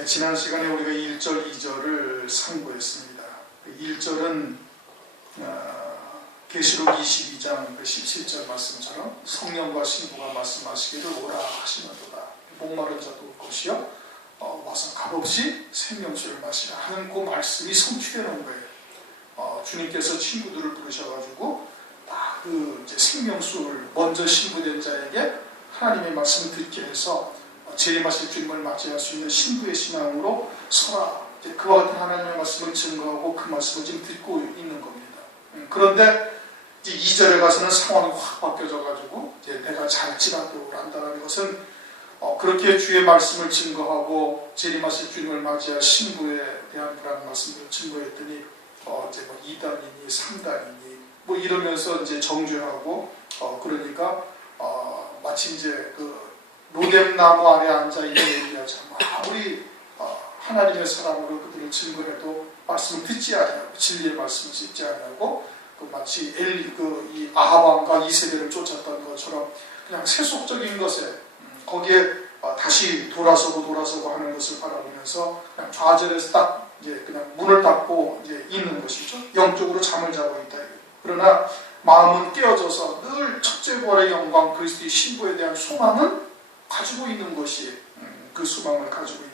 네, 지난 시간에 우리가 1절, 2절을 상고했습니다. 1절은 계시록 22장 17절 말씀처럼 성령과 신부가 말씀하시기를 오라 하시는도다. 목마른 자도 올 것이요 와서 값없이 생명수를 마시라 하는 그 말씀이 성취되는 거예요. 주님께서 친구들을 부르셔가지고 그 이제 생명수를 먼저 신부된 자에게 하나님의 말씀을 듣게 해서 재림하실 주님을 맞이할 수 있는 신부의 신앙으로 서라. 그와 같은 하나님의 말씀을 증거하고 그 말씀을 지금 듣고 있는 겁니다. 그런데 이제 2절에 가서는 상황이 확 바뀌어져가지고 이제 내가 잘지라도 한다는 것은 그렇게 주의 말씀을 증거하고 재림하실 주님을 맞이할 신부에 대한 그런 말씀을 증거했더니 이제 뭐 2단이니 3단이니 뭐 이러면서 이제 정죄하고 그러니까 마치 이제 그 로뎀나무 아래 앉아있는 엘리야처럼 아무리 하나님의 사람으로 그들을 증거해도 말씀을 듣지 아니하고 진리의 말씀을 듣지 아니하고 마치 이 아합 왕과 이세벨을 쫓았던 것처럼 그냥 세속적인 것에 거기에 다시 돌아서고 하는 것을 바라보면서 그냥 좌절해서 딱 이제 그냥 문을 닫고 이제 있는 것이죠. 영적으로 잠을 자고 있다. 그러나 마음은 깨어져서 늘 첫째 부활의 영광 그리스도의 신부에 대한 소망은 가지고 있는 것이 그 소망을 가지고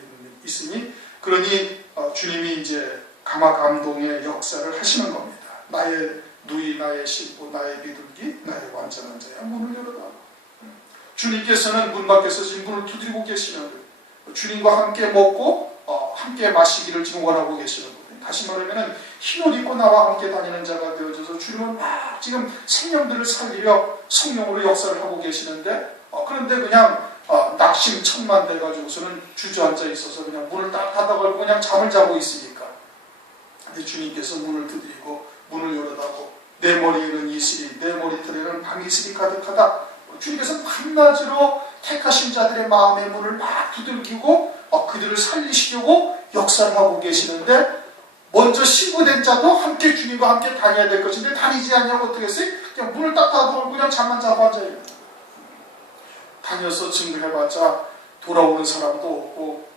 있으니 그러니 주님이 이제 감화 감동의 역사를 하시는 겁니다. 나의 누이, 나의 신부, 나의 비둘기, 나의 완전한 자야 문을 열어라. 주님께서는 문 밖에서 지금 문을 두드리고 계시는 거예요. 주님과 함께 먹고 함께 마시기를 지금 원하고 계시는 거예요. 다시 말하면 흰옷 입고 나와 함께 다니는 자가 되어져서 주님은 막 지금 생명들을 살리려 성령으로 역사를 하고 계시는데 그런데 그냥 낙심천만 돼가지고서는 주저앉아 있어서 그냥 문을 딱 닫아 걸고 그냥 잠을 자고 있으니까 근데 주님께서 문을 두드리고 문을 열어다고 내 머리에는 이슬이 내 머리털에는 밤이슬이 가득하다. 주님께서 밤낮으로 택하신 자들의 마음의 문을 막 두들기고 그들을 살리시려고 역사를 하고 계시는데 먼저 신부된 자도 함께 주님과 함께 다녀야 될 것인데 다니지 않냐고 어떻게 했어요? 그냥 문을 딱 닫아두고 그냥 잠만 자고 앉아요. 다녀서 증거해봤자 돌아오는 사람도 없고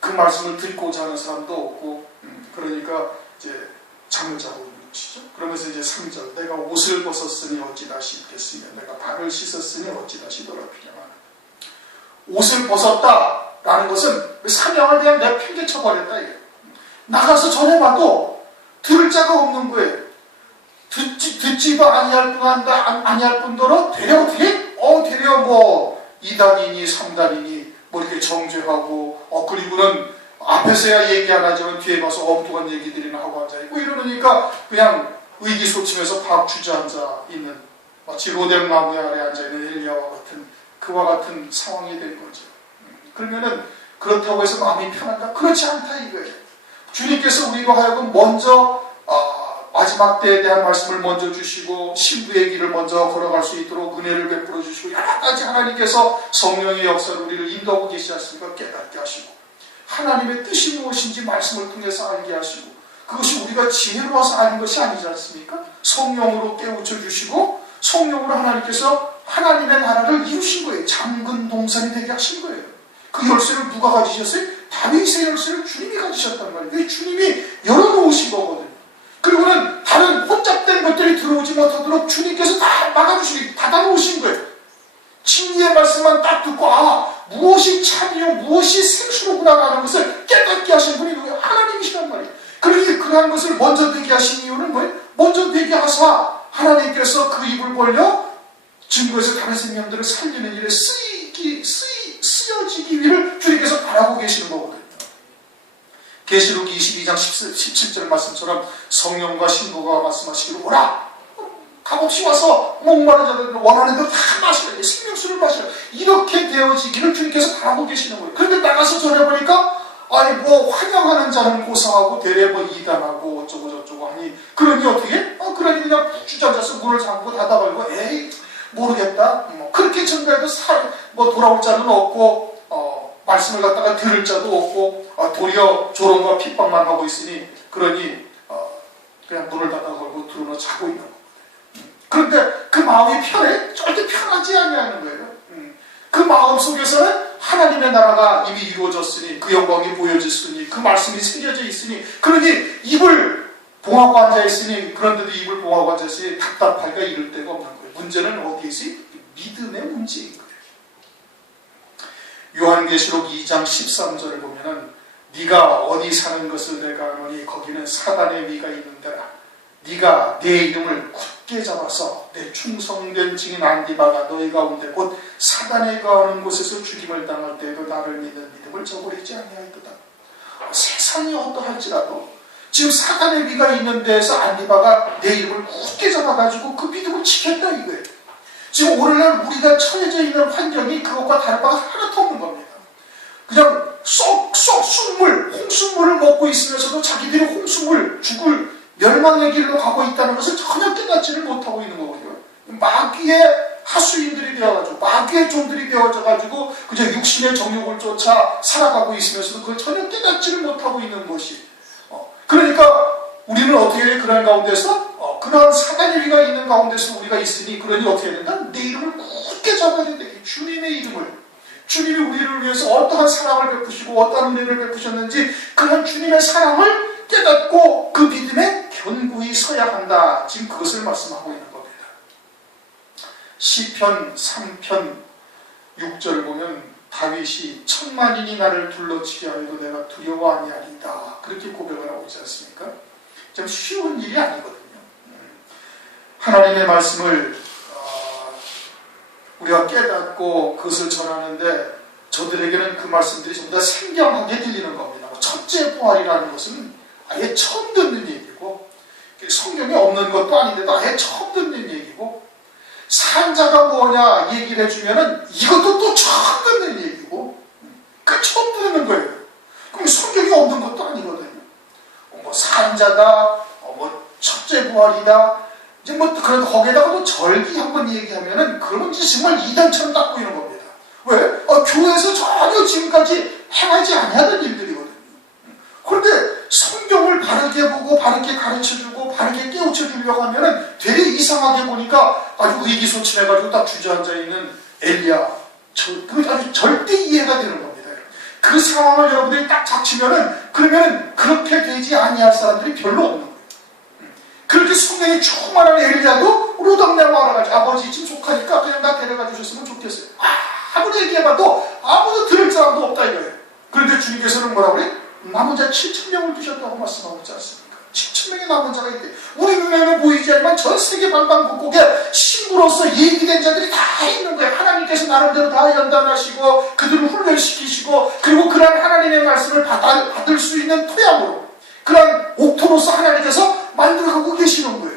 그 말씀을 듣고자 하는 사람도 없고 그러니까 이제 잠을 자고 있는 것이죠. 그러면서 이제 3절 내가 옷을 벗었으니 어찌 다시 입겠으며 내가 발을 씻었으니 어찌 다시 더럽히냐만 옷을 벗었다라는 것은 사명을 그냥 내가 팽개쳐버렸다 이게. 나가서 전해봐도 들을 자가 없는 거예요. 듣지도 아니할 뿐더러 되려 어떻게? 되려 뭐 2단이니 3단이니 뭐 이렇게 정죄하고 그리고는 앞에서야 얘기 안 하지만 뒤에 가서 엉뚱한 얘기들이나 하고 앉아있고 이러니까 그냥 의기소침해서 박 주저앉아 있는 마치 로뎀나무 아래 앉아있는 엘리야와 같은 그와 같은 상황이 된 거죠. 그러면은 그렇다고 해서 마음이 편한가? 그렇지 않다 이거예요. 주님께서 우리로 하여금 먼저 마지막 때에 대한 말씀을 먼저 주시고 신부의 길을 먼저 걸어갈 수 있도록 은혜를 베풀어 주시고 여러 가지 하나님께서 성령의 역사를 우리를 인도하고 계시지 않습니까? 깨닫게 하시고 하나님의 뜻이 무엇인지 말씀을 통해서 알게 하시고 그것이 우리가 지혜로워서 아는 것이 아니지 않습니까? 성령으로 깨우쳐 주시고 성령으로 하나님께서 하나님의 나라를 이루신 거예요. 잠근 동산이 되게 하신 거예요. 그 열쇠를 누가 가지셨어요? 다윗의 열쇠를 주님이 가지셨단 말이에요. 주님이 열어놓으신 거거든요. 그리고는 다른 혼잡된 것들이 들어오지 못하도록 주님께서 다 막아주시고 닫아놓으신 거예요. 진리의 말씀만 딱 듣고 무엇이 참이요 무엇이 생수로구나 하는 것을 깨닫게 하신 분이 누구예요? 하나님이시란 말이에요. 그러니 그러한 것을 먼저 되게 하신 이유는 뭐예요? 먼저 되게 하사 하나님께서 그 입을 벌려 증거에서 다른 생명들을 살리는 일에 쓰여지기 위를 주님께서 바라고 계시는 거거든요. 계시록 22장 17절 말씀처럼 성령과 신부가 말씀하시기를 오라 값없이 와서 목마른 자들 원하는 대로 다 마시라 생명수를 마시라 이렇게 되어지기를 주님께서 바라고 계시는 거예요. 그런데 나가서 전해보니까 뭐 환영하는 자는 고상하고 대래 뭐 이단하고 어쩌고 저쩌고 하니 그러니 어떻게? 그러니 그냥 주저앉아서 문을 잠그고 닫아 걸고 에이 모르겠다 그렇게 전가해도 돌아올 자는 없고 말씀을 갖다가 들을 자도 없고 도리어 조롱과 핍박만 하고 있으니 그러니 그냥 문을 닫아 걸고 들어놓아 자고 있는 거예요. 그런데 그 마음이 편해? 절대 편하지 아니하는 거예요. 그 마음 속에서는 하나님의 나라가 이미 이루어졌으니 그 영광이 보여졌으니 그 말씀이 새겨져 있으니 그러니 입을 봉하고 앉아있으니 그런데도 입을 봉하고 앉아있으니 답답하기가 이를 데가 없는 거예요. 문제는 어디에 있어요? 믿음의 문제인 거예요. 요한계시록 2장 13절을 보면은 네가 어디 사는 것을 내가 아노니 거기는 사단의 위가 있는 데라. 네가 내 이름을 굳게 잡아서 내 충성된 증인 안디바가 너희 가운데 곧 사단에 거하는 곳에서 죽임을 당할 때에도 나를 믿는 믿음을 저버리지 아니하였도다. 세상이 어떠할지라도 지금 사단의 위가 있는 데에서 안디바가 내 이름을 굳게 잡아가지고 그 믿음을 지켰다 이거예요. 지금 오늘날 우리가 처해져 있는 환경이 그것과 다른 바가 하나도 없는 겁니다. 그냥 쏙쏙 순물, 홍수물을 먹고 있으면서도 자기들이 홍수물, 죽을 멸망의 길로 가고 있다는 것을 전혀 깨닫지를 못하고 있는 거거든요. 마귀의 하수인들이 되어가지고 마귀의 종들이 되어져가지고 그저 육신의 정욕을 쫓아 살아가고 있으면서도 그걸 전혀 깨닫지를 못하고 있는 것이 그러니까 우리는 어떻게 해야 그런 가운데서 그러한 사단의 위가 있는 가운데서 우리가 있으니 그러니 어떻게 해야 된다? 내 이름을 굳게 잡아야 된다. 주님의 이름을 주님이 우리를 위해서 어떠한 사랑을 베푸시고 어떠한 은혜를 베푸셨는지 그런 주님의 사랑을 깨닫고 그 믿음에 견고히 서야 한다. 지금 그것을 말씀하고 있는 겁니다. 시편 3편 6절을 보면 다윗이 천만인이 나를 둘러치게 하여도 내가 두려워 아니하리이다. 그렇게 고백을 하고 있지 않습니까? 좀 쉬운 일이 아니거든요. 하나님의 말씀을 우리가 깨닫고 그것을 전하는데 저들에게는 그 말씀들이 전부 다 생경하게 들리는 겁니다. 첫째 부활이라는 것은 아예 처음 듣는 얘기고 성경에 없는 것도 아닌데도 아예 처음 듣는 얘기고 산자가 뭐냐 얘기를 해주면은 이것도 또 처음 듣는 얘기고 그 처음 듣는 거예요. 그럼 성경이 없는 것도 아니거든요. 뭐 산자다, 뭐 첫째 부활이다. 이제 뭐 그래도 거기에다가 또 절기 한번 얘기하면은 그러면 이제 정말 이단처럼 딱 보이는 겁니다. 왜? 교회에서 전혀 지금까지 행하지 아니하던 일들이거든요. 그런데 성경을 바르게 보고 바르게 가르쳐주고 바르게 깨우쳐주려고 하면은 되게 이상하게 보니까 아주 의기소침해가지고 딱 주저앉아 있는 엘리야. 그게 아주 절대 이해가 되는 겁니다. 그 상황을 여러분들이 딱 닥치면은 그러면은 그렇게 되지 아니할 사람들이 별로 없는 거예요. 그렇게 성경이 충만한 엘리야도 로당네 와가지고 아버지 지금 속하니까 그냥 나 데려가 주셨으면 좋겠어요. 아무리 얘기해봐도 아무도 들을 사람도 없다 이거예요. 그런데 주님께서는 뭐라고 그래? 남은 자 7,000명을 두셨다고 말씀하고 있지 않습니까? 7,000명의 남은 자가 있대. 우리 눈에는 보이지 않지만 전 세계 방방곡곡에 신부로서 예비된 자들이 다 있는 거예요. 하나님께서 나름대로 다 연단하시고 그들을 훈련시키시고 그리고 그런 하나님의 말씀을 받을 수 있는 토양으로 그런 옥토로서 하나님께서 만들어가고 계시는 거예요.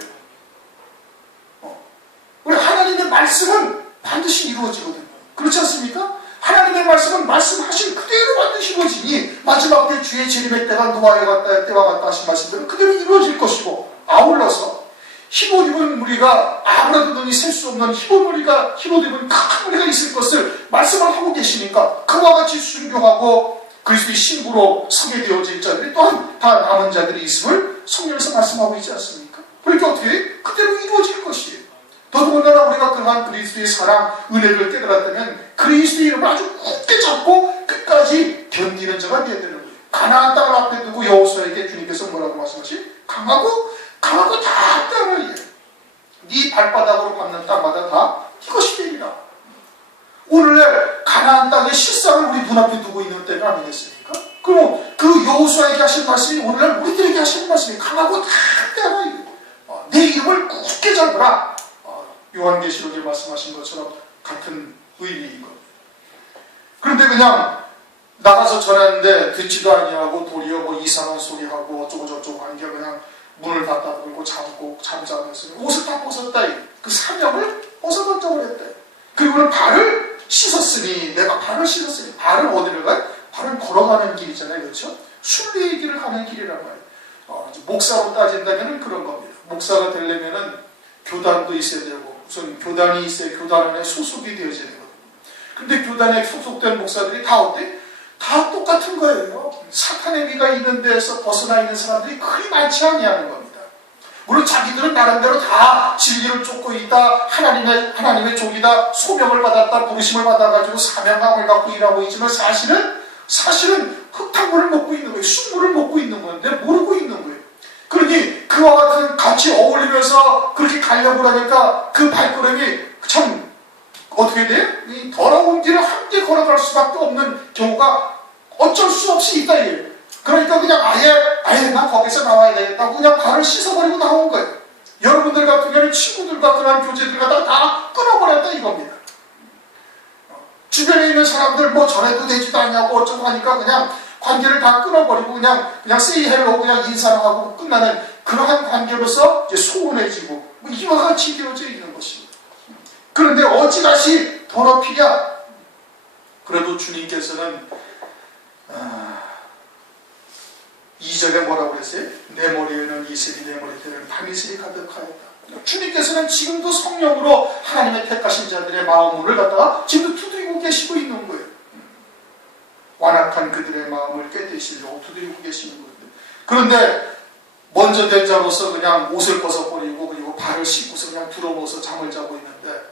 우리 하나님의 말씀은 반드시 이루어지거든요. 그렇지 않습니까? 하나님의 말씀은 말씀하신 그대로 반드시 이루어지니 마지막 때 주의 재림의 때가 노아의 때와 같다 하신 말씀들은 그대로 이루어질 것이고 아울러서 흰옷 입은 무리가 아무라도 눈이 셀 수 없는 흰옷 입은 큰 무리가 있을 것을 말씀을 하고 계시니까 그와 같이 순교하고 그리스도의 신부로 서게 되어질 자들이 또한 다 남은 자들이 있음을 성경에서 말씀하고 있지 않습니까? 그러니까 어떻게 그대로 이루어질 것이에요. 더더군다나 우리가 그러한 그리스도의 사랑, 은혜를 깨달았다면 그리스도의 이름을 아주 굳게 잡고 끝까지 견디는 자가 되어야 되는 거예요. 가나안 땅을 앞에 두고 여호수아에게 주님께서 뭐라고 말씀하시? 강하고 다 땅을 네 발바닥으로 밟는 땅마다 다 이것이 되리라. 오늘날 가나안 땅의 실상을 우리 눈앞에 두고 있는 때가 아니겠습니까? 그럼 그 여호수아에게 하신 말씀이 오늘날 우리들에게 하시는 말씀이 강하고 다 땅을 내 이름을 굳게 잡으라. 요한계시록에 말씀하신 것처럼 같은 의미인 겁니다. 그런데 그냥 나가서 전하는데 듣지도 아니하고 도리어 뭐 이상한 소리하고 어쩌고 저쩌고 하는 게 그냥 문을 닫다 보고 잠자면서 옷을 다 벗었다. 그 사명을 벗어던져버렸다. 그리고는 발을 씻었으니 내가 발을 씻었으니 발은 어디를 가요? 발은 걸어가는 길이잖아요. 그렇죠? 순례의 길을 가는 길이란 말이에요. 목사로 따진다면 그런 겁니다. 목사가 되려면은 교단도 있어야 되고 우선 교단이 있어야 교단 안에 소속이 되어져야 되거든요. 근데 교단에 소속된 목사들이 다 어때? 다 똑같은 거예요. 사탄의 위가 있는 데에서 벗어나 있는 사람들이 그리 많지 아니하는 겁니다. 물론 자기들은 나름대로 다 진리를 쫓고 있다, 하나님의 종이다, 소명을 받았다, 부르심을 받아가지고 사명감을 갖고 일하고 있지만 사실은 흙탕물을 먹고 있는 거예요. 쑥물을 먹고 있는 건데 모르고 있는 거예요. 그러니 그와 같은 같이 어울리면서 그렇게 가려고 하니까 그 발걸음이 참 어떻게 돼요? 이 더러운 길을 함께 걸어갈 수밖에 없는 경우가 어쩔 수 없이 있다 이거예요. 그러니까 그냥 아예 난 거기서 나와야 되겠다고 그냥 발을 씻어버리고 나온 거예요. 여러분들 같은 경우는 친구들과 그런 교제들 갖다가 다 끊어버렸다 이겁니다. 주변에 있는 사람들 뭐 전해도 되지도 않냐고 어쩌고 하니까 그냥 관계를 다 끊어버리고 그냥 say hello 그냥 인사를 하고 끝나는 그러한 관계로서 이제 소원해지고 뭐 이와 같이 되어져 있는 것입니다. 그런데 어찌다시 더럽히냐? 그래도 주님께서는 2절에 뭐라고 그랬어요? 내 머리에는 이슬이 내 머리에는 밤이슬이 가득하였다. 주님께서는 지금도 성령으로 하나님의 택하신 자들의 마음을 갖다가 지금도 두드리고 계시고 있는 거예요. 완악한 그들의 마음을 깨뜨리시려고 두드리고 계시는 거예요. 그런데 먼저 된 자로서 그냥 옷을 벗어버리고 그리고 발을 씻고서 그냥 들어누워서 잠을 자고 있는데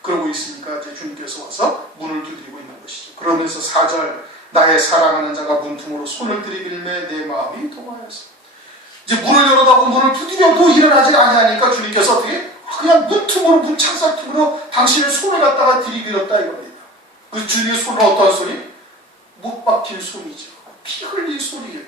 그러고 있으니까 이제 주님께서 와서 문을 두드리고 있는 것이죠. 그러면서 4절 나의 사랑하는 자가 문틈으로 손을 들이밀매 내 마음이 동하였어. 이제 문을 열어다고 문을 두드려도 일어나지 아니하니까 주님께서 어떻게 그냥 문틈으로 문 창살 틈으로 당신의 손을 갖다가 들이밀었다 이겁니다. 그 주님의 손은 어떤 손이? 못 박힌 손이죠. 피 흘린 손이에요.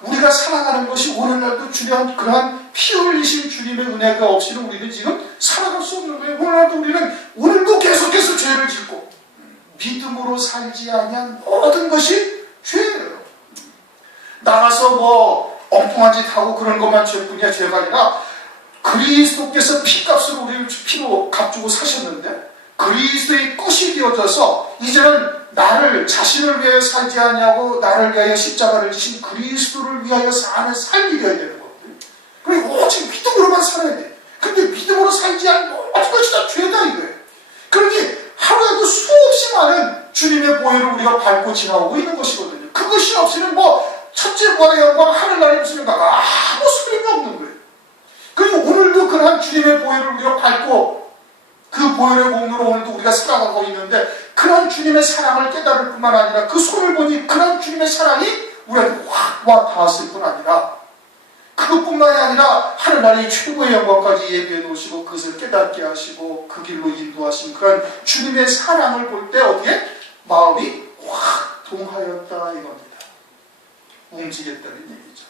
우리가 사랑하는 것이 오늘날도 중요한 그러한 피 흘리신 주님의 은혜가 없이는 우리는 지금 살아갈 수 없는 거예요. 오늘날도 우리는 오늘도 계속해서 죄를 짓고 믿음으로 살지 아니한 모든 것이 죄예요. 나가서 뭐 엉뚱한 짓 하고 그런 것만 죄뿐이야. 죄가 아니라 그리스도께서 피값으로 우리를 피로 값주고 사셨는데 그리스도의 끝이 되어져서 이제는 나를 자신을 위해 살지 아니하고 나를 위하여 십자가를 지신 그리스도를 위하여 사는 삶이 되어야 되는 거거든요. 그리고 오직 믿음으로만 살아야 돼. 근데 믿음으로 살지 않는 모든 것이 다 죄다 이거예요. 그러니 하루에도 수없이 많은 주님의 보혈을 우리가 밟고 지나오고 있는 것이거든요. 그것이 없이는 뭐 첫째 부활의 영광 하늘나라에 무슨 영광 아무 소용이 없는 거예요. 그리고 오늘도 그러한 주님의 보혈을 우리가 밟고 그 보혈의 공로로 오늘도 우리가 살아가고 있는데 그런 주님의 사랑을 깨달을 뿐만 아니라 그 손을 보니 그런 주님의 사랑이 우리한테 확 와 닿았을 뿐 아니라 그것뿐만이 아니라 하늘나라의 최고의 영광까지 예비해 놓으시고 그것을 깨닫게 하시고 그 길로 인도하신 그런 주님의 사랑을 볼 때 어디에 마음이 확 동하였다 이겁니다. 움직였다는 얘기죠.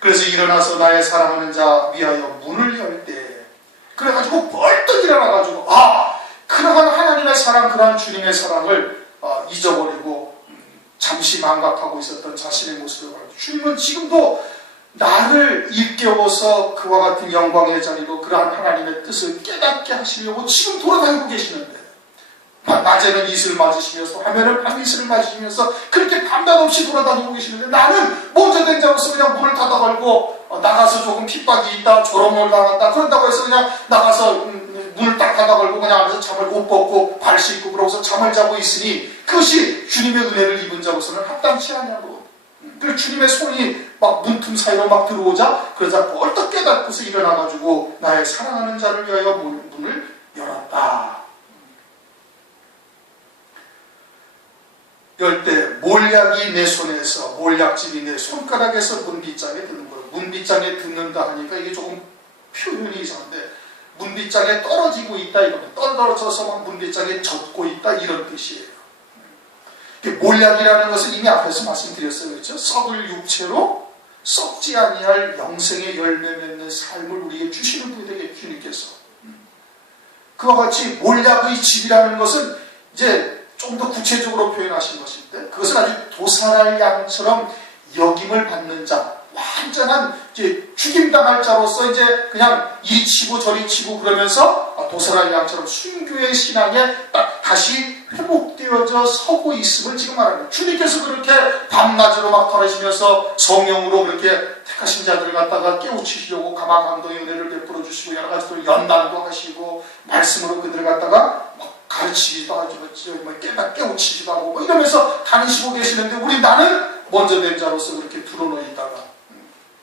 그래서 일어나서 나의 사랑하는 자 위하여 문을 열 때 그래가지고 벌떡 일어나가지고 그러한 하나님의 사랑 그러한 주님의 사랑을 잊어버리고 잠시 망각하고 있었던 자신의 모습을 보고 주님은 지금도 나를 일깨워서 그와 같은 영광의 자리로 그러한 하나님의 뜻을 깨닫게 하시려고 지금 돌아다니고 계시는데 낮에는 이슬을 맞으시면서 하면은 밤이슬을 맞으시면서 그렇게 밤낮 없이 돌아다니고 계시는데 나는 먼저 된 자로서 그냥 문을 닫아 걸고 나가서 조금 핍박이 있다 조롱을 당한다 그런다고 해서 그냥 나가서 문을 딱 닫아 걸고 그냥 안에서 잠을 옷 벗고 발 씻고 그러고서 잠을 자고 있으니 그것이 주님의 은혜를 입은 자로서는 합당치 않냐고. 그리고 주님의 손이 막 문틈 사이로 막 들어오자 그러자 벌떡 깨닫고서 일어나가지고 나의 사랑하는 자를 위하여 문을 열었다. 열 때 몰약이 내 손에서 몰약집이 내 손가락에서 문빗장에 드는 거예요. 문빗장에 듣는다 하니까 이게 조금 표현이 이상한데 문빗장에 떨어지고 있다 이겁니다. 떨어져서 막 문빗장에 젖고 있다 이런 뜻이에요. 몰약이라는 것은 이미 앞에서 말씀드렸어요. 그렇죠? 썩을 육체로 썩지 아니할 영생의 열매 맺는 삶을 우리에게 주시는 분이 되게 주님께서 그와 같이 몰약의 집이라는 것은 이제 좀 더 구체적으로 표현하신 것인데 그것은 아주 도살할 양처럼 역임을 받는 자 완전한 이제 죽임당할 자로서 이제 그냥 이리 치고 저리 치고 그러면서 도살할 양처럼 순교의 신앙에 딱 다시 회복되어져 서고 있음을 지금 말합니다. 주님께서 그렇게 밤낮으로 막 덜으시면서 성령으로 그렇게 택하신 자들을 갖다가 깨우치시려고 가마감동의 은혜를 베풀어 주시고 여러 가지로 연단도 하시고 말씀으로 그들을 갖다가 가르치기도 하고 깨우치기도 하고 이러면서 다니시고 계시는데 나는 먼저 된 자로서 그렇게 드러누워 있다가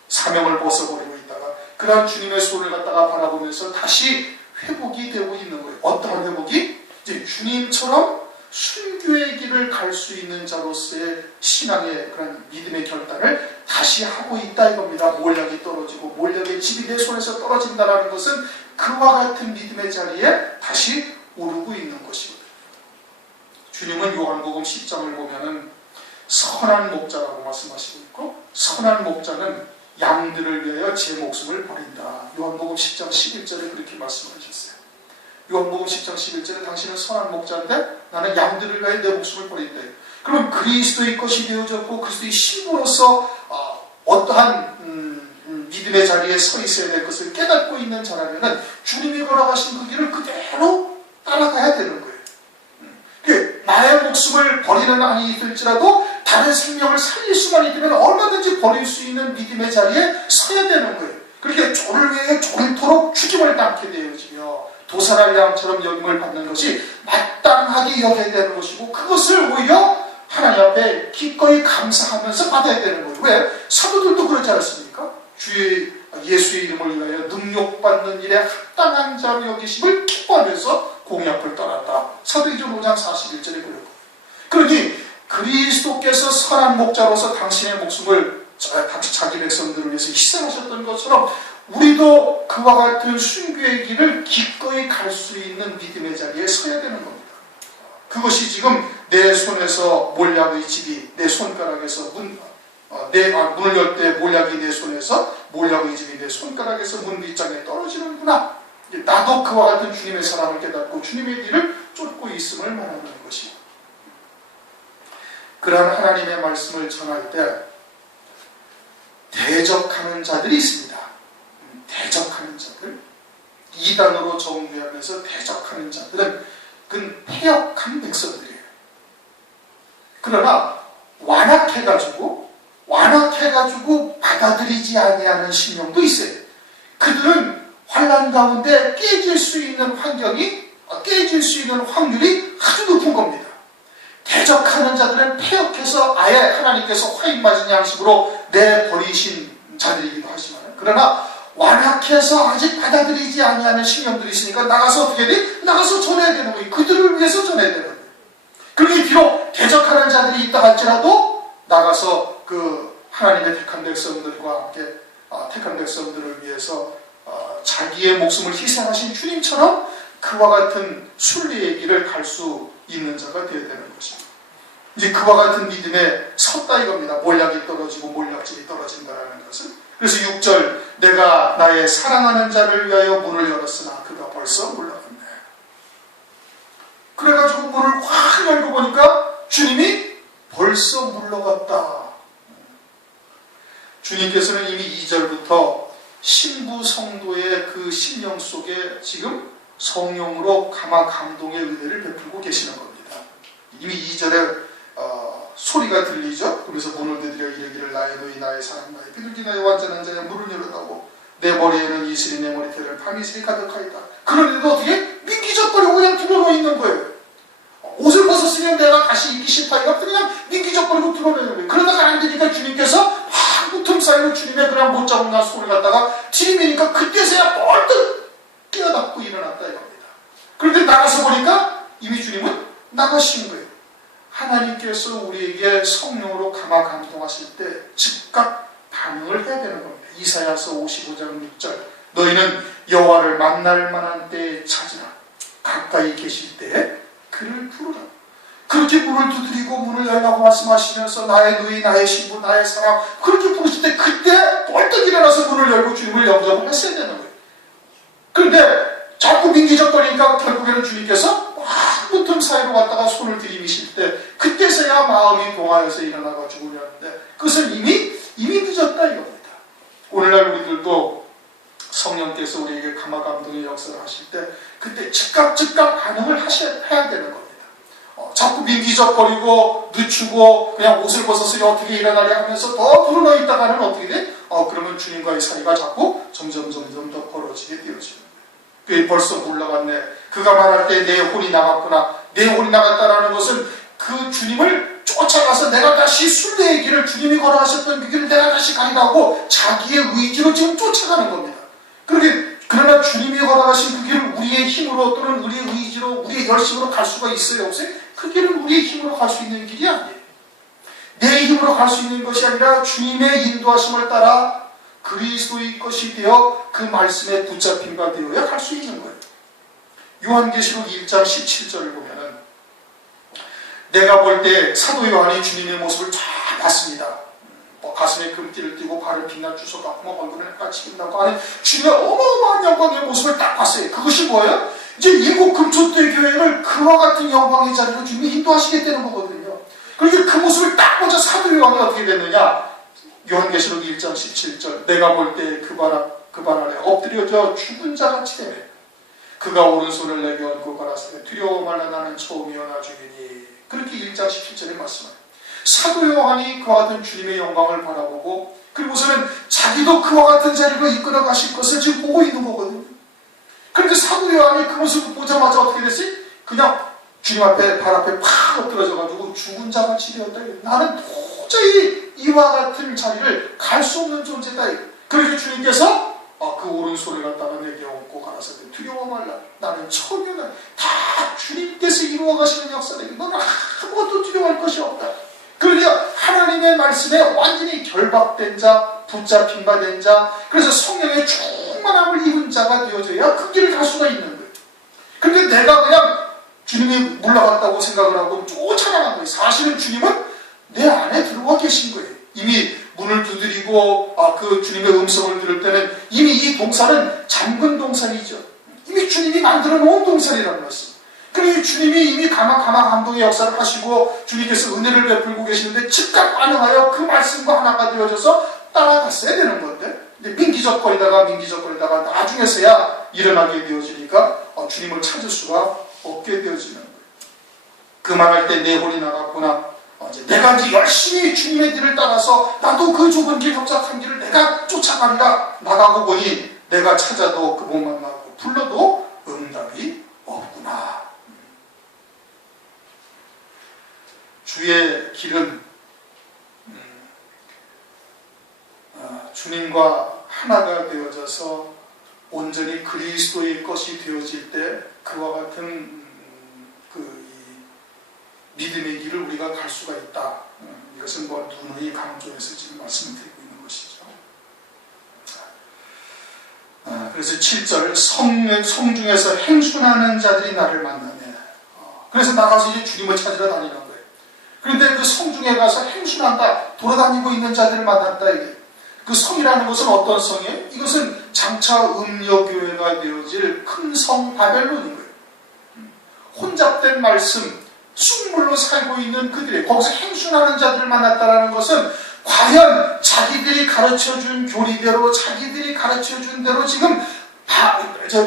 사명을 벗어버리고 있다가 그런 주님의 손을 갖다가 바라보면서 다시 회복이 되고 있는 거예요. 어떠한 회복이? 이제 주님처럼 순교의 길을 갈 수 있는 자로서의 신앙의 그런 믿음의 결단을 다시 하고 있다 이겁니다. 몰약이 떨어지고 몰약의 집이 내 손에서 떨어진다는 것은 그와 같은 믿음의 자리에 다시 오르고 있는 것입니다. 주님은 요한복음 10장을 보면은 선한 목자라고 말씀하시고 있고, 선한 목자는 양들을 위하여 제 목숨을 버린다. 요한복음 10장 11절에 그렇게 말씀하셨어요. 요한복음 10장 11절에 당신은 선한 목자인데 나는 양들을 위하여 내 목숨을 버린다. 그럼 그리스도의 것이 되어졌고 그리스도의 신부로서 어떠한 믿음의 자리에 서 있어야 될 것을 깨닫고 있는 자라면 주님이 걸어가신 그 길을 그대로 따라가야 되는 거예요. 나의 목숨을 버리는 한이 있을지라도 다른 생명을 살릴 수만 있다면 얼마든지 버릴 수 있는 믿음의 자리에 서야 되는 거예요. 그렇게 조를 위해 조일토록 죽임을 당게 되어지며 도살할 양처럼 여김을 받는 것이 마땅하게 여겨야 되는 것이고, 그것을 오히려 하나님 앞에 기꺼이 감사하면서 받아야 되는 거예요. 왜? 사도들도 그렇지 않습니까? 주의 예수의 이름을 위하여 능욕받는 일에 합당한 자로 여기심을 기뻐하면서 공약을 떠났다. 사도행전 5장 41절에 그러고. 그러니 그리스도께서 선한 목자로서 당신의 목숨을 자기 백성들을 위해서 희생하셨던 것처럼 우리도 그와 같은 순교의 길을 기꺼이 갈 수 있는 믿음의 자리에 서야 되는 겁니다. 그것이 지금 내 손에서 몰약의 집이 내 손가락에서 문을 열 때 몰약이 내 손에서, 몰약의 집이 내 손가락에서 문 밑장에 떨어지는구나. 나도 그와 같은 주님의 사랑을 깨닫고 주님의 길을 쫓고 있음을 말하는 것이고, 그러한 하나님의 말씀을 전할 때 대적하는 자들이 있습니다. 대적하는 자들, 이단으로 정죄하면서 대적하는 자들은 그건 패역한 백성들이에요. 그러나 완악해가지고 받아들이지 아니하는 심령도 있어요. 그들은 환난 가운데 깨질 수 있는 확률이 아주 높은 겁니다. 대적하는 자들은 패역해서 아예 하나님께서 화인 맞은 양식으로 내버리신 자들이기도 하지만, 그러나 완악해서 아직 받아들이지 아니하는 신령들이 있으니까 나가서 어떻게 돼? 나가서 전해야 되는 거예요. 그들을 위해서 전해야 되는 거예요. 그러니 비록 대적하는 자들이 있다 할지라도 나가서 그 하나님의 택한 백성들과 함께 택한 백성들을 위해서 자기의 목숨을 희생하신 주님처럼 그와 같은 순례의 길을 갈 수 있는 자가 되어야 되는 것입니다. 이제 그와 같은 믿음에 섰다 이겁니다. 몰약이 떨어지고 몰약질이 떨어진다는 것은. 그래서 6절, 내가 나의 사랑하는 자를 위하여 문을 열었으나 그가 벌써 물러갔네. 그래가지고 문을 확 열고 보니까 주님이 벌써 물러갔다. 주님께서는 이미 2절부터 신부 성도의 그 심령 속에 지금 성령으로 감동의 은혜를 베풀고 계시는 겁니다. 이미 2절에 소리가 들리죠. 그래서 문을 두드려 이르기를 나의 노이 나의 사랑 나의 비둘기 나의 완전한 자여 문을 열어다오. 내 머리에는 이슬이 내 머리털은 밤이슬이 가득하였다. 그런데도 어떻게 민기적거리고 그냥 드러누워 있는 거예요. 옷을 벗었으면 내가 다시 입기 싫다 이거 그냥 민기적거리고 드러내는 거예요. 그러다가 안 되니까 주님께서 막 붙음 사이로 주님의 그냥 못 잡은 나 손을 갖다가 들이미니까 그때서야 벌떡 깨어납고 일어났다 이겁니다. 그런데 나가서 보니까 이미 주님은 나가신 거예요. 하나님께서 우리에게 성령으로 감동하실 때 즉각 반응을 해야 되는 겁니다. 이사야서 55장 6절, 너희는 여호와를 만날 만한 때에 찾으라. 가까이 계실 때에 그를 부르라. 그렇게 문을 두드리고 문을 열라고 말씀하시면서 나의 누이 나의 신부 나의 사랑 그렇게 부르실 때 그때 벌떡 일어나서 문을 열고 주님을 영접을 했어야 되는 거예요. 그런데 자꾸 민기적거리니까 결국에는 주님께서 막 붙은 사이로 갔다가 손을 들이미실 때 그때서야 마음이 동하여서 일어나가지고 그러는데 그것은 이미 늦었다 이겁니다. 오늘날 우리들도 성령께서 우리에게 감동의 역사를 하실 때 그때 즉각 반응을 해야 되는 겁니다. 자꾸 민기적거리고 늦추고 그냥 옷을 벗어서 어떻게 일어나려 하면서 더 불어넣어 있다가는 어떻게 돼? 그러면 주님과의 사이가 자꾸 점점 더 벌어지게 되어집니다. 그게 벌써 물러갔네. 그가 말할 때 내 혼이 나갔구나. 내 혼이 나갔다라는 것은 그 주님을 쫓아가서 내가 다시 순례의 길을 주님이 걸어가셨던 그 길을 내가 다시 가리라고 자기의 의지로 지금 쫓아가는 겁니다. 그러나 주님이 허락하신 그 길을 우리의 힘으로 또는 우리의 의지로 우리의 열심으로 갈 수가 있어요 없어요? 그 길은 우리의 힘으로 갈 수 있는 길이 아니에요. 내 힘으로 갈 수 있는 것이 아니라 주님의 인도하심을 따라 그리스도의 것이 되어 그 말씀에 붙잡힌 바 되어야 갈 수 있는 거예요. 요한계시록 1장 17절을 보면은 내가 볼 때 사도 요한이 주님의 모습을 쫙 봤습니다. 가슴에 금띠를 띠고 발을 빛나 주워갖고 얼굴에 까치기 나고 안에 주님의 어마어마한 영광의 모습을 딱 봤어요. 그것이 뭐예요? 이제 일곱 금초대 교회를 그와 같은 영광의 자리로 주님이 인도하시겠다는 거거든요. 그러니까 그 모습을 딱 보자 사도 요한이 어떻게 됐느냐? 요한계시록 1장 17절 내가 볼 때 그 발 아래 엎드려져 죽은 자같이 되네. 그가 오른손을 내게 얹고 가라사대 두려워 말라 나는 처음이여 나중이니. 그렇게 1장 17절에 말씀합니다. 사도 요한이 그와 같은 주님의 영광을 바라보고 그리고서는 자기도 그와 같은 자리로 이끌어 가실 것을 지금 보고 있는 거거든요. 그런데 사도 요한이 그 모습을 보자마자 어떻게 됐어요? 그냥 주님 앞에 발 앞에 팍 엎드러져가지고 죽은 자같이 되었다. 나는 도저히 이와 같은 자리를 갈 수 없는 존재다. 그래서 주님께서 그 오른손을 갖다가 내게 얹고 가라사대 두려워 말라 나는 처음이다. 다 주님께서 이루어 가시는 역사다. 너는 아무것도 두려워할 것이 없다. 그러니까 하나님의 말씀에 완전히 결박된 자, 붙잡힌 바 된 자, 그래서 성령의 충만함을 입은 자가 되어져야 그 길을 갈 수가 있는 거예요. 그런데 내가 그냥 주님이 물러갔다고 생각을 하고 쫓아나간 거예요. 사실은 주님은 내 안에 들어와 계신 거예요. 이미 문을 두드리고 그 주님의 음성을 들을 때는 이미 이 동산은 잠근 동산이죠. 이미 주님이 만들어 놓은 동산이라는 말씀. 그러니 주님이 이미 가마 감동의 역사를 하시고 주님께서 은혜를 베풀고 계시는데 즉각 반응하여 그 말씀과 하나가 되어져서 따라갔어야 되는 건데 민기적거리다가 나중에서야 일어나게 되어지니까 주님을 찾을 수가 없게 되어지는 거예요. 그만할 때 내 혼이 나갔구나. 내가 이제 열심히 주님의 길을 따라서 나도 그 좁은 길 협착한 길을 내가 쫓아가리라 나가고 보니 내가 찾아도 그 못 만나고 불러도 응답이 없구나. 주의 길은 주님과 하나가 되어져서 온전히 그리스도의 것이 되어질 때 그와 같은 믿음의 길을 우리가 갈 수가 있다. 이것은 누누이 강조해서 지금 말씀드리고 있는 것이죠. 그래서 7절 성중에서 행순하는 자들이 나를 만나네. 그래서 나가서 이제 주님을 찾으러 다니는 거예요. 그런데 그 성중에 가서 행순한다, 돌아다니고 있는 자들을 만났다. 이게. 그 성이라는 것은 어떤 성이에요? 이것은 장차 음녀교회가 되어질 큰 성 바벨론인 거예요. 혼잡된 말씀, 쑥물로 살고 있는 그들이 거기서 행순하는 자들을 만났다는 것은 과연 자기들이 가르쳐준 교리대로 자기들이 가르쳐준 대로 지금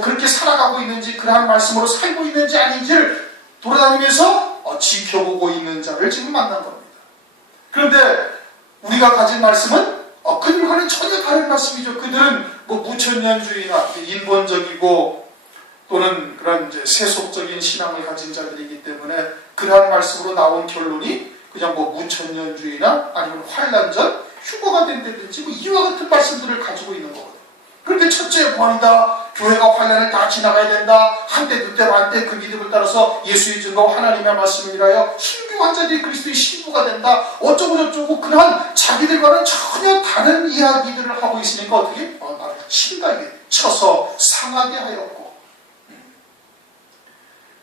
그렇게 살아가고 있는지 그러한 말씀으로 살고 있는지 아닌지를 돌아다니면서 지켜보고 있는 자를 지금 만난 겁니다. 그런데 우리가 가진 말씀은 그들과는 전혀 다른 말씀이죠. 그들은 무천년주의나 인본적이고 또는 그런 이제 세속적인 신앙을 가진 자들이기 때문에 그러한 말씀으로 나온 결론이 그냥 무천년주의나 아니면 환란전, 휴거가 된다든지 이와 같은 말씀들을 가지고 있는 거거든요. 그런데 첫째 권이다. 교회가 환란을 다 지나가야 된다. 한때 두때 반때 그 믿음을 따라서 예수의 증거와 하나님의 말씀을 위하여 신규한 자들이 그리스도의 신부가 된다. 어쩌고 저쩌고 그러한 자기들과는 전혀 다른 이야기들을 하고 있으니까 어떻게? 나를 친다게 쳐서 상하게 하였고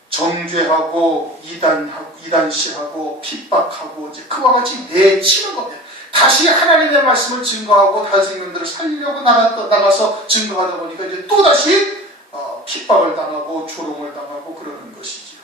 정죄하고 이단시하고 핍박하고 이제 그와 같이 내치는 겁니다. 다시 하나님의 말씀을 증거하고 다른 생명들을 살리려고 나가서 증거하다 보니까 이제 또 다시 핍박을 당하고 조롱을 당하고 그러는 것이지요.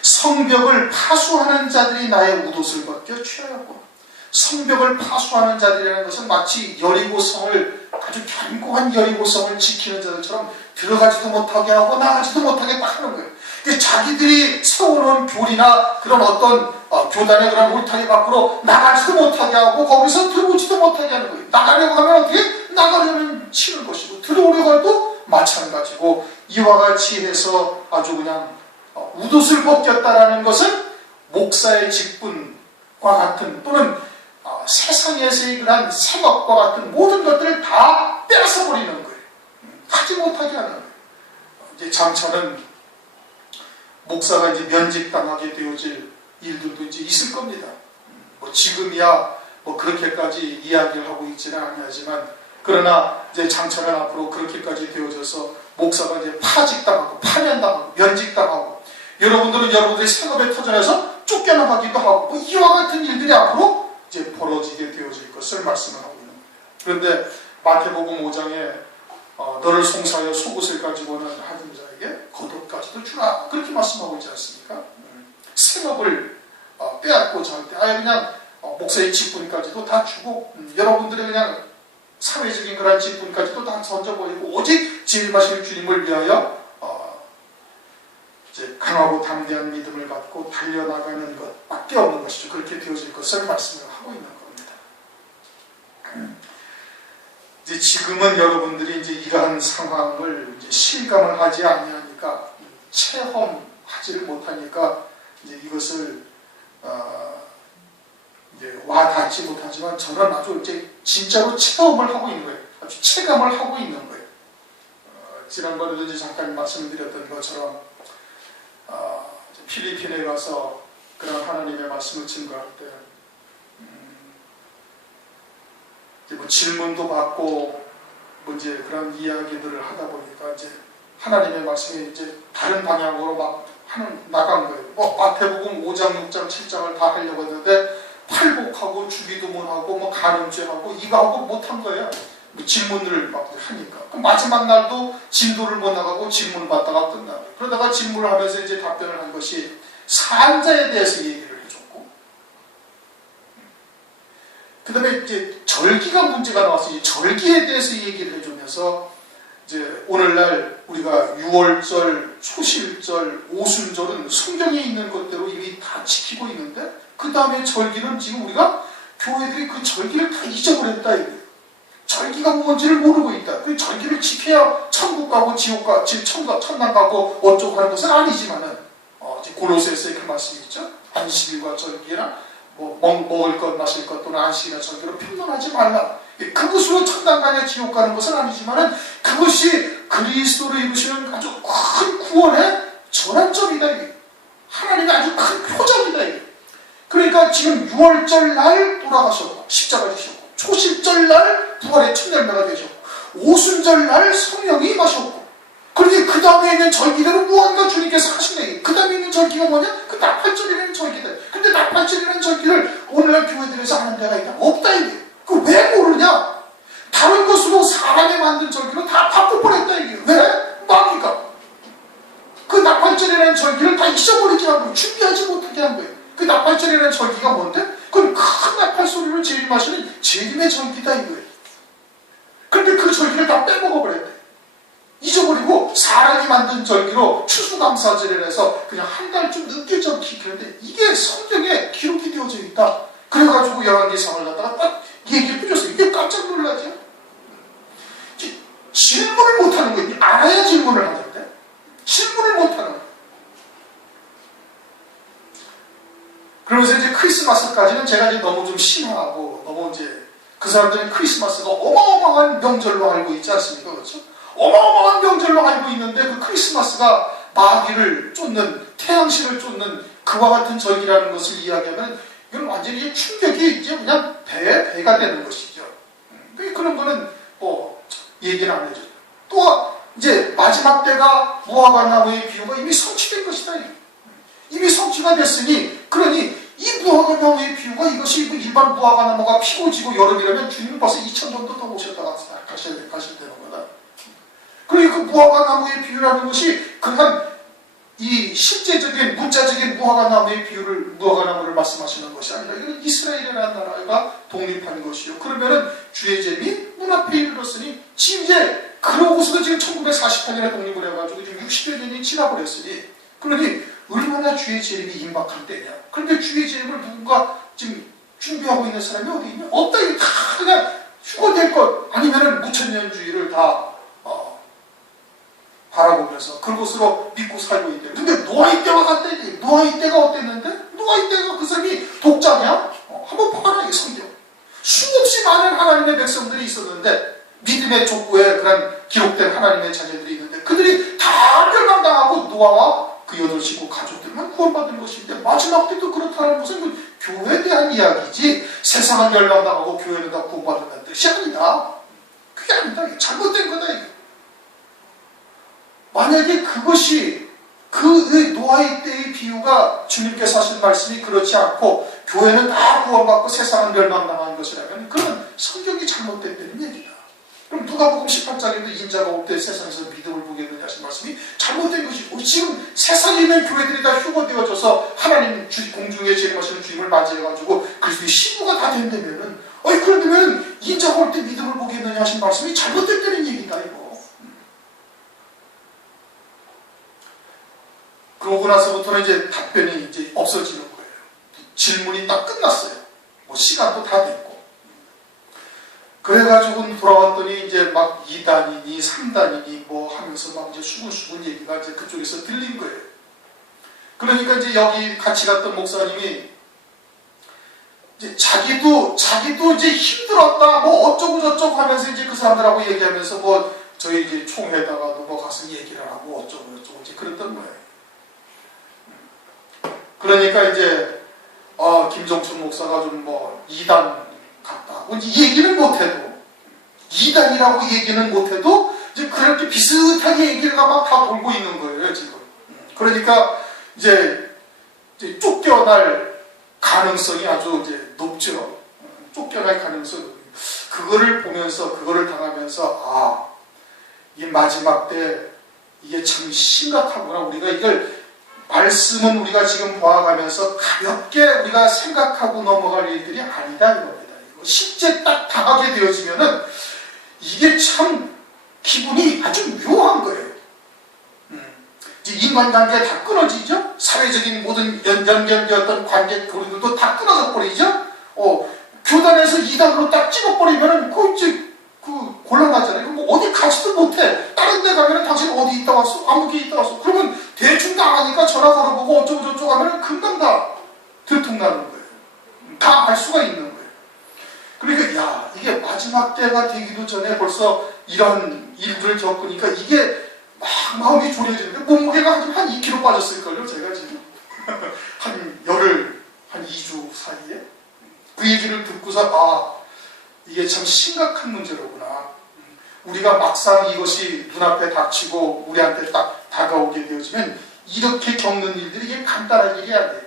성벽을 파수하는 자들이 나의 웃옷을 벗겨 취하였고, 성벽을 파수하는 자들이라는 것은 마치 여리고성을 아주 견고한 여리고성을 지키는 자들처럼 들어가지도 못하게 하고 나가지도 못하게 딱 하는 거예요. 자기들이 세워놓은 교리나 그런 어떤 교단의 그런 울타리 밖으로 나가지도 못하게 하고 거기서 들어오지도 못하게 하는 거예요. 나가려고 하면 어떻게? 나가려면 치는 것이고 들어오려고 해도 마찬가지고 이와 같이 해서 아주 그냥 웃옷을 벗겼다라는 것은 목사의 직분과 같은 또는 세상에서의 그런 생업과 같은 모든 것들을 다 빼앗아 버리는 거예요. 하지 못하게 하는 거예요. 이제 장차는 목사가 이제 면직당하게 되어질 일들도 이제 있을 겁니다. 뭐 지금이야 뭐 그렇게까지 이야기를 하고 있지는 아니하지만, 그러나 이제 장차는 앞으로 그렇게까지 되어져서 목사가 이제 파직당하고 파면당하고 면직당하고, 여러분들은 여러분들의 생업의 터전에서 쫓겨나가기도 하고, 뭐 이와 같은 일들이 앞으로 이제 벌어지게 되어질 것을 말씀을 하고 있는 거예요. 그런데 마태복음 5장에 너를 송사하여 속옷을 가지고는 하던 자에게 겉옷까지도 주라, 그렇게 말씀하고 있지 않습니까? 생업을 빼앗고자 할 때 아예 그냥 목사의 직분까지도 다 주고, 여러분들의 그냥 사회적인 그런 직분까지도 다 던져버리고 오직 진리하시는 주님을 위하여 이제 강하고 담대한 믿음을 갖고 달려나가는 것밖에 없는 것이죠. 그렇게 되어질 것을 말씀을 하고 있는 겁니다. 이제 지금은 여러분들이 이제 이러한 상황을 이제 실감을 하지 아니하니까, 체험하지를 못하니까 이제 이것을 이제 와닿지 못하지만, 저는 아주 이제 진짜로 체험을 하고 있는 거예요. 아주 체감을 하고 있는 거예요. 지난번에도 이제 잠깐 말씀드렸던 것처럼 필리핀에 가서 그런 하나님의 말씀을 증거할 때 이제 뭐 질문도 받고 뭐 이제 그런 이야기들을 하다 보니까 이제 하나님의 말씀이 이제 다른 방향으로 막 나간 거예요. 뭐 마태복음 5장, 6장, 7장을 다 하려고 했는데 팔복하고 주기도문하고 뭐 간음죄하고 이거 하고 못한 거예요. 뭐 질문을 막 하니까. 그럼 마지막 날도 진도를 못 나가고 질문을 받다가 끝나요. 그러다가 질문을 하면서 이제 답변을 한 것이 산자에 대해서 얘기를 해줬고, 그 다음에 이제 절기가 문제가 나와서 이 절기에 대해서 얘기를 해주면서, 이제 오늘날 우리가 6월절, 초실절, 오순절은 성경에 있는 것대로 이미 다 지키고 있는데, 그 다음에 절기는 지금 우리가 교회들이 그 절기를 다 잊어버렸다 이거예요. 절기가 뭔지를 모르고 있다. 그 절기를 지켜야 천국 가고 지옥 가고 천당 가고 어쩌고 하는 것은 아니지만은, 골로새서에 그 말씀이 있죠. 안식일과 절기나 뭐 먹을 것 마실 것 또는 안식일이나 절기로 평론하지 말라. 그것으로 천당 가냐 지옥 가는 것은 아니지만은, 그것이 그리스도로 이루시는 아주 큰 구원의 전환점이다 이게. 하나님의 아주 큰 표적이다 이게. 그러니까 지금 6월절 날 돌아가셨고 십자가 지셨고, 초실절 날 부활의 첫 열매가 되셨고, 오순절 날 성령이 임하셨고, 그런데 그 다음에 있는 절기들은 무언가 주님께서 하시네. 그 다음에 있는 절기가 뭐냐? 그 나팔절이라는 절기다. 근데 나팔절이라는 절기를 오늘날 교회들에서 하는 데가 있다? 없다 이게. 그 왜 모르냐? 다른 것으로 사람이 만든 절기로 다 바꿔버렸다 이게. 왜? 마귀가 그 나팔절이라는 절기를 다 잊어버리게 한 거예요. 준비하지 못하게 한 거예요. 그 나팔절이라는 절기가 뭔데? 그건 큰 나팔 소리를 재림하시는 재림의 절기다 이거예요. 그런데 그 절기를 다 빼먹어버렸대. 잊어버리고 사람이 만든 절기로 추수감사절이라 해서 그냥 한 달쯤 늦게 지키는데, 이게 성경에 기록이 되어져 있다. 그래가지고 열왕기상을 갖다가 딱 얘기를 해줬어요. 이게 깜짝 놀라죠. 질문을 못하는 거예요. 알아야 질문을 하는데 질문을 못하는 거예요. 그러면서 이제 크리스마스까지는 제가 이제 너무 좀 심하고, 너무 이제 그 사람들은 크리스마스가 어마어마한 명절로 알고 있지 않습니까? 그렇죠? 어마어마한 명절로 알고 있는데, 그 크리스마스가 마귀를 쫓는, 태양신을 쫓는 그와 같은 절기라는 것을 이야기하면, 이건 완전히 충격이 이제 그냥 배가 되는 것이죠. 그런 거는 뭐 얘기는 안 해줘요. 또 이제 마지막 때가 무화과 나무의 비유가 이미 성취된 것이다. 이미 성취가 됐으니, 그러니 이 무화과 나무의 비유가 이것이 일반 무화과 나무가 피고 지고 여름이라면 주님은 벌써 2000년도 더 오셨다가 가실 되는 거다. 그러니 그 무화과 나무의 비유라는 것이 그냥 이 실제적인 문자적인 무화과 나무의 비유를, 무화과 나무를 말씀하시는 것이 아니라, 이건 이스라엘이라는 나라가 독립한 것이요. 그러면은 주의 재림이 문 앞에 이르렀으니, 지금 이제 그러고서도 지금 1948년에 독립을 해가지고 지금 60여 년이 지나버렸으니, 그러니 얼마나 주의 재림이 임박한 때냐. 그런데 주의 재림을 누군가 지금 준비하고 있는 사람이 어디 있냐? 없다. 이게 다 그냥 휴거될 것, 아니면은 무천년주의를 다 바라보면서 그것으로 믿고 살고 있대. 근데 노아의 때와 같대. 노아의 때가 어땠는데? 노아의 때가 그 사람이 독자냐? 한번 봐라 이 성경. 수없이 많은 하나님의 백성들이 있었는데, 믿음의 족보에 그런 기록된 하나님의 자녀들이 있는데, 그들이 다 멸망당하고 노아와 그 8식구 가족들만 구원받은 것인데, 마지막 때도 그렇다는 것은 교회에 대한 이야기지, 세상은 멸망당하고 교회는 다 구원받는다는 뜻이 아니다. 그게 아니다. 잘못된 거다. 이게. 만약에 그것이 그 노아의 때의 비유가 주님께서 하신 말씀이 그렇지 않고 교회는 다 구원받고 세상은 멸망당한 것이라면, 그건 성경이 잘못됐다는 얘기다. 그럼 누가복음 18장에도 인자가 올 때 세상에서 믿음을 보겠느냐 하신 말씀이 잘못된 것이고, 지금 세상에 있는 교회들이 다 휴거되어져서 하나님 공중에 재림하시는 주님을 맞이해가지고 그리스도의 신부가 다 된다면은, 그러면 인자가 올 때 믿음을 보겠느냐 하신 말씀이 잘못됐다는 얘기다 이거. 그러고 나서부터는 이제 답변이 이제 없어지는 거예요. 질문이 딱 끝났어요. 뭐 시간도 다 됐고. 그래가지고 돌아왔더니 이제 막 2단이니 3단이니 뭐 하면서 막 이제 수근수근 얘기가 이제 그쪽에서 들린 거예요. 그러니까 이제 여기 같이 갔던 목사님이 이제 자기도 이제 힘들었다 뭐 어쩌고 저쩌고 하면서 이제 그 사람들하고 얘기하면서 뭐 저희 이제 총회에다가도 뭐 가서 얘기를 하고 어쩌고 저쩌고 이제 그랬던 거예요. 그러니까 이제 김종춘 목사가 좀 뭐 2단 같다. 이 얘기는 못해도 2단이라고 얘기는 못해도 이제 그렇게 비슷하게 얘기가 막 다 돌고 있는 거예요 지금. 그러니까 이제 쫓겨날 가능성이 아주 이제 높죠. 쫓겨날 가능성이. 그거를 보면서 그거를 당하면서 이 마지막 때 이게 참 심각하구나. 우리가 이걸 말씀은 우리가 지금 보아가면서 가볍게 우리가 생각하고 넘어갈 일들이 아니다 이겁니다. 실제 딱 당하게 되어지면은 이게 참 기분이 아주 묘한 거예요. 인간관계가 다 끊어지죠. 사회적인 모든 연결되었던 관계 교류들도 다 끊어져 버리죠. 교단에서 2단으로 딱 찍어버리면은 곤란하잖아요. 뭐 어디 가지도 못해. 다른 데 가면은 당신 어디 있다 왔어? 아무개 있다 왔어? 그러면 대충 나가니까 전화 걸어보고 어쩌고 저쩌고 하면은 금방 다 들통나는 거예요. 다 알 수가 있는 거예요. 그러니까 이게 마지막 때가 되기도 전에 벌써 이런 일들을 겪으니까 이게 막 마음이 졸여지는데, 몸무게가 한 2kg 빠졌을걸요 제가 지금. 한 2주 사이에 그 얘기를 듣고서 이게 참 심각한 문제로구나. 우리가 막상 이것이 눈앞에 닥치고 우리한테 딱 다가오게 되어지면 이렇게 겪는 일들이 이게 간단한 일이 아니에요.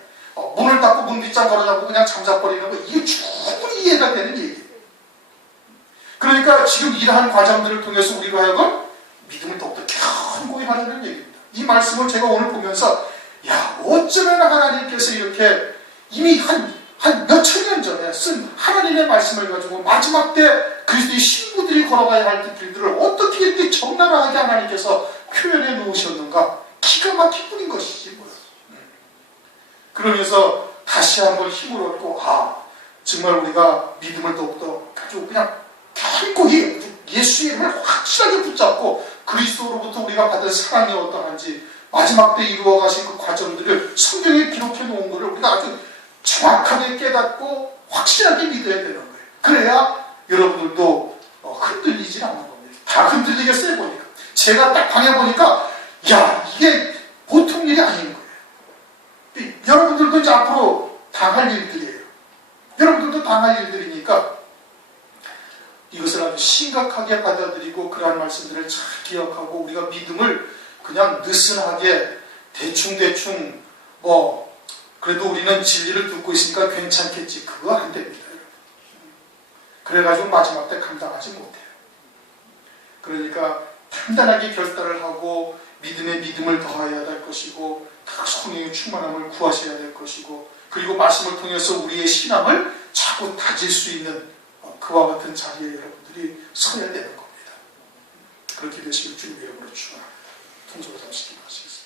문을 닫고 문 빗장 걸어잡고 그냥 잠자버리는 거, 이게 충분히 이해가 되는 얘기예요. 그러니까 지금 이러한 과정들을 통해서 우리로 하여금 믿음을 더욱더 견고히 하려는 얘기입니다. 이 말씀을 제가 오늘 보면서 어쩌면 하나님께서 이렇게 이미 한 몇천 년 전에 쓴 하나님의 말씀을 가지고 마지막 때 그리스도의 신부들이 걸어가야 할 길들을 어떻게 이렇게 적나라하게 하나님께서 표현해 놓으셨는가, 기가 막힌 분인 것이지 뭐야. 그러면서 다시 한번 힘을 얻고 정말 우리가 믿음을 더욱더 가지고 그냥 견고히 예수의 이름을 확실하게 붙잡고 그리스도로부터 우리가 받은 사랑이 어떠한지 마지막 때 이루어 가신 그 과정들을 성경에 기록해 놓은 것을 우리가 아주 정확하게 깨닫고 확실하게 믿어야 되는 거예요. 그래야 여러분들도 흔들리지 않는 겁니다. 다 흔들리겠어요 보니까. 제가 딱 당해보니까 이게 보통 일이 아닌 거예요. 여러분들도 이제 앞으로 당할 일들이에요. 여러분들도 당할 일들이니까 이것을 아주 심각하게 받아들이고 그러한 말씀들을 잘 기억하고 우리가 믿음을 그냥 느슨하게 대충 그래도 우리는 진리를 듣고 있으니까 괜찮겠지, 그거 안 됩니다. 그래가지고 마지막 때 감당하지 못해요. 그러니까 단단하게 결단을 하고 믿음에 믿음을 더하여야 될 것이고 성령의 충만함을 구하셔야 될 것이고, 그리고 말씀을 통해서 우리의 신앙을 자꾸 다질 수 있는 그와 같은 자리에 여러분들이 서야 되는 겁니다. 그렇게 되시길 주님의 이름으로 축원합니다. 통솔을 잠시 기도하시겠습니다.